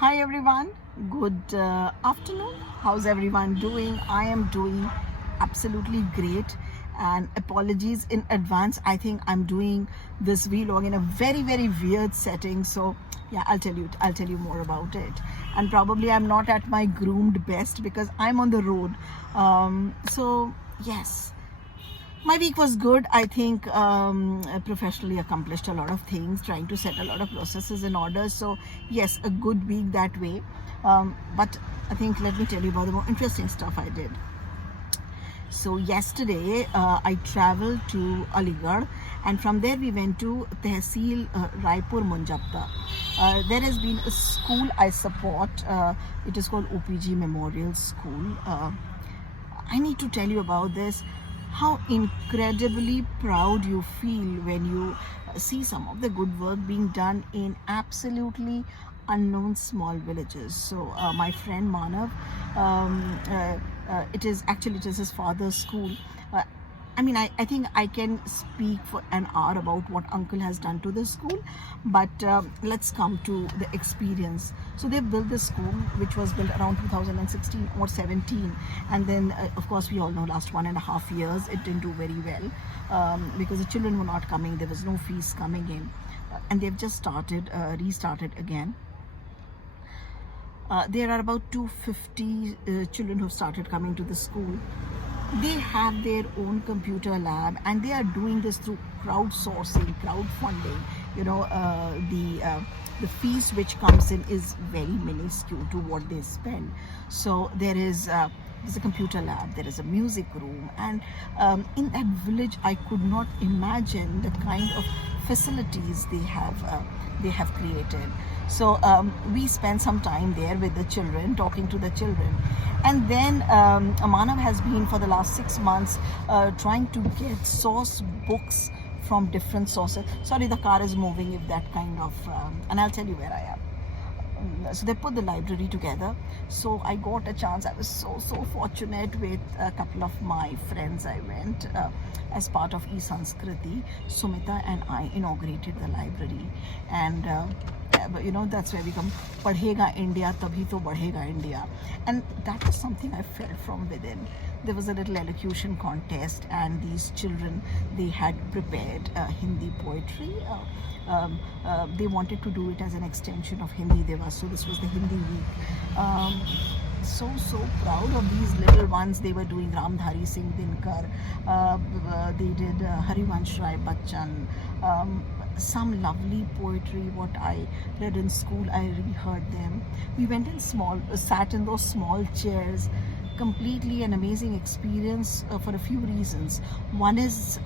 Hi everyone, good afternoon. How's everyone doing? I am doing absolutely great, and apologies in advance. I think I'm doing this vlog in a very weird setting, so yeah, I'll tell you more about it. And probably I'm not at my groomed best because I'm on the road. So yes, my week was good. I think professionally accomplished a lot of things, trying to set a lot of processes in order. So yes, a good week that way. But I think let me tell you about the more interesting stuff I did. So yesterday I traveled to Aligarh, and from there we went to Tehsil Raipur Munjapta. There has been a school I support. It is called OPG Memorial School. I need to tell you about this. How incredibly proud you feel when you see some of the good work being done in absolutely unknown small villages. So my friend Manav, it is his father's school. Uh, I think I can speak for an hour about what uncle has done to the school, but let's come to the experience. So they built this school, which was built around 2016 or 17, and then of course we all know last 1.5 years it didn't do very well because the children were not coming. There was no fees coming in, and they've just restarted again. There are about 250 children who started coming to the school. They have their own computer lab, and they are doing this through crowdsourcing, crowdfunding. The fees which comes in is very minuscule to what they spend. So there's a computer lab, there is a music room, and in that village I could not imagine the kind of facilities they have created. So we spent some time there with the children, talking to the children, and then Manav has been for the last 6 months trying to get source books from different sources. Sorry, the car is moving. If that kind of, and I'll tell you where I am. So they put the library together. So I got a chance. I was so fortunate with a couple of my friends. I went as part of eSanskriti. Sumita and I inaugurated the library, and that's where we come. Padhega India, tabhi to badhega India, and that was something I felt from within. There was a little elocution contest, and these children, they had prepared Hindi poetry. They wanted to do it as an extension of Hindi Divas, so this was the Hindi week. So proud of these little ones. They were doing Ramdhari Singh Dinkar, they did Harivansh Rai Bachchan, some lovely poetry what I read in school. I reheard them. We went in sat in those small chairs. Completely an amazing experience for a few reasons. One is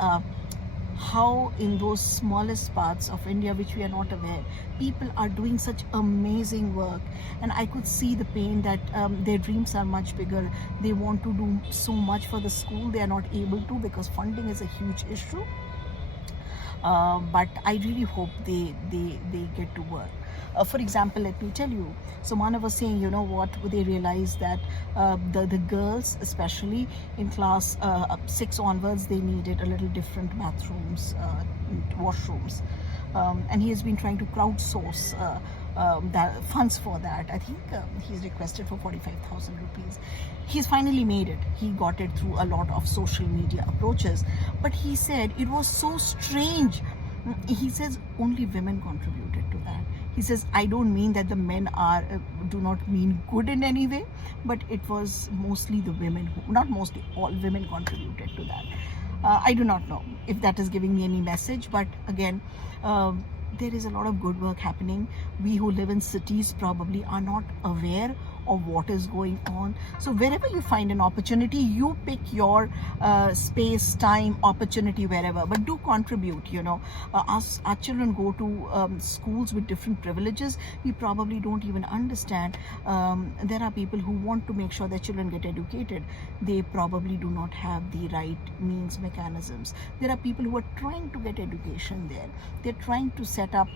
how in those smallest parts of India, which we are not aware, people are doing such amazing work, and I could see the pain that their dreams are much bigger. They want to do so much for the school, they are not able to because funding is a huge issue. But I really hope they get to work. For example, let me tell you. So Manav was saying, you know what? They realized that the girls, especially in class 6 onwards, they needed a little different bathrooms, washrooms, and he has been trying to crowdsource that funds for that. I think he's requested for 45,000 rupees. He's finally made it. He got it through a lot of social media approaches, but he said it was so strange. He says only women contributed to that. He says, I don't mean that the men do not mean good in any way, but it was mostly the women not mostly, all women contributed to that. I do not know if that is giving me any message, but again, there is a lot of good work happening. We who live in cities probably are not aware of what is going on. So wherever you find an opportunity, you pick your space, time, opportunity, wherever, but do contribute. Our children go to schools with different privileges. We probably don't even understand. There are people who want to make sure their children get educated. They probably do not have the right means, mechanisms. There are people who are trying to get education there. They're trying to set up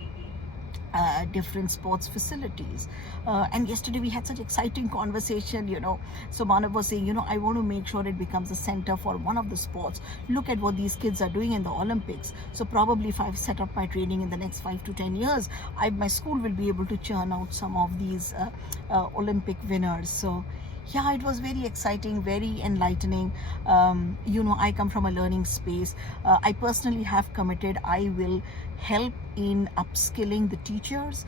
different sports facilities. And yesterday we had such exciting conversation, So Manav was saying, I want to make sure it becomes a center for one of the sports. Look at what these kids are doing in the Olympics. So probably if I've set up my training in the next 5 to 10 years, my school will be able to churn out some of these Olympic winners. So yeah, it was very exciting, very enlightening. I come from a learning space. I personally have committed I will help in upskilling the teachers,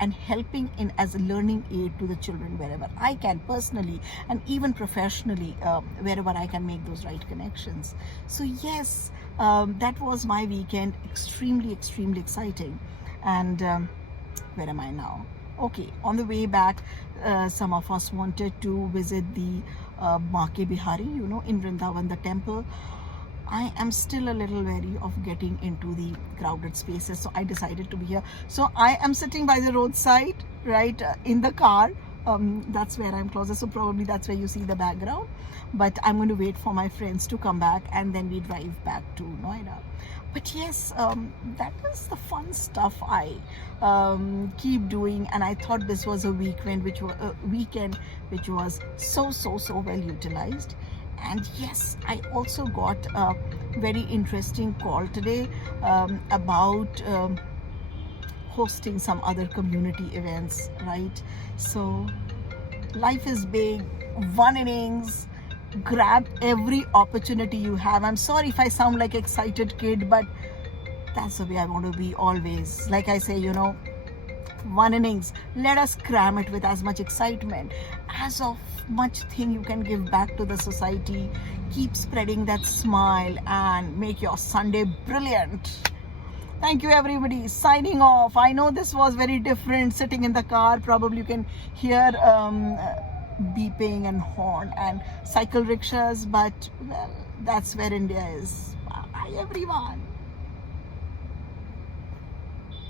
and helping in as a learning aid to the children wherever I can personally, and even professionally, wherever I can make those right connections. So yes, that was my weekend. Extremely, extremely exciting. And where am I now? Okay, on the way back, some of us wanted to visit the Make Bihari, in Vrindavan, the temple. I am still a little wary of getting into the crowded spaces, so I decided to be here. So I am sitting by the roadside, right, in the car. That's where I'm closest, so probably that's where you see the background. But I'm going to wait for my friends to come back, and then we drive back to Noida. But yes, that is the fun stuff I keep doing, and I thought this was a weekend which was so well utilized. And yes, I also got a very interesting call today about hosting some other community events, right? So life is big, one innings, grab every opportunity you have. I'm sorry if I sound like excited kid, but that's the way I want to be always. Like I say, one innings, let us cram it with as much excitement, as of much thing you can give back to the society. Keep spreading that smile and make your Sunday brilliant. Thank you everybody. Signing off. I know this was very different sitting in the car. Probably you can hear beeping and horn and cycle rickshaws, but well, that's where India is. Bye everyone.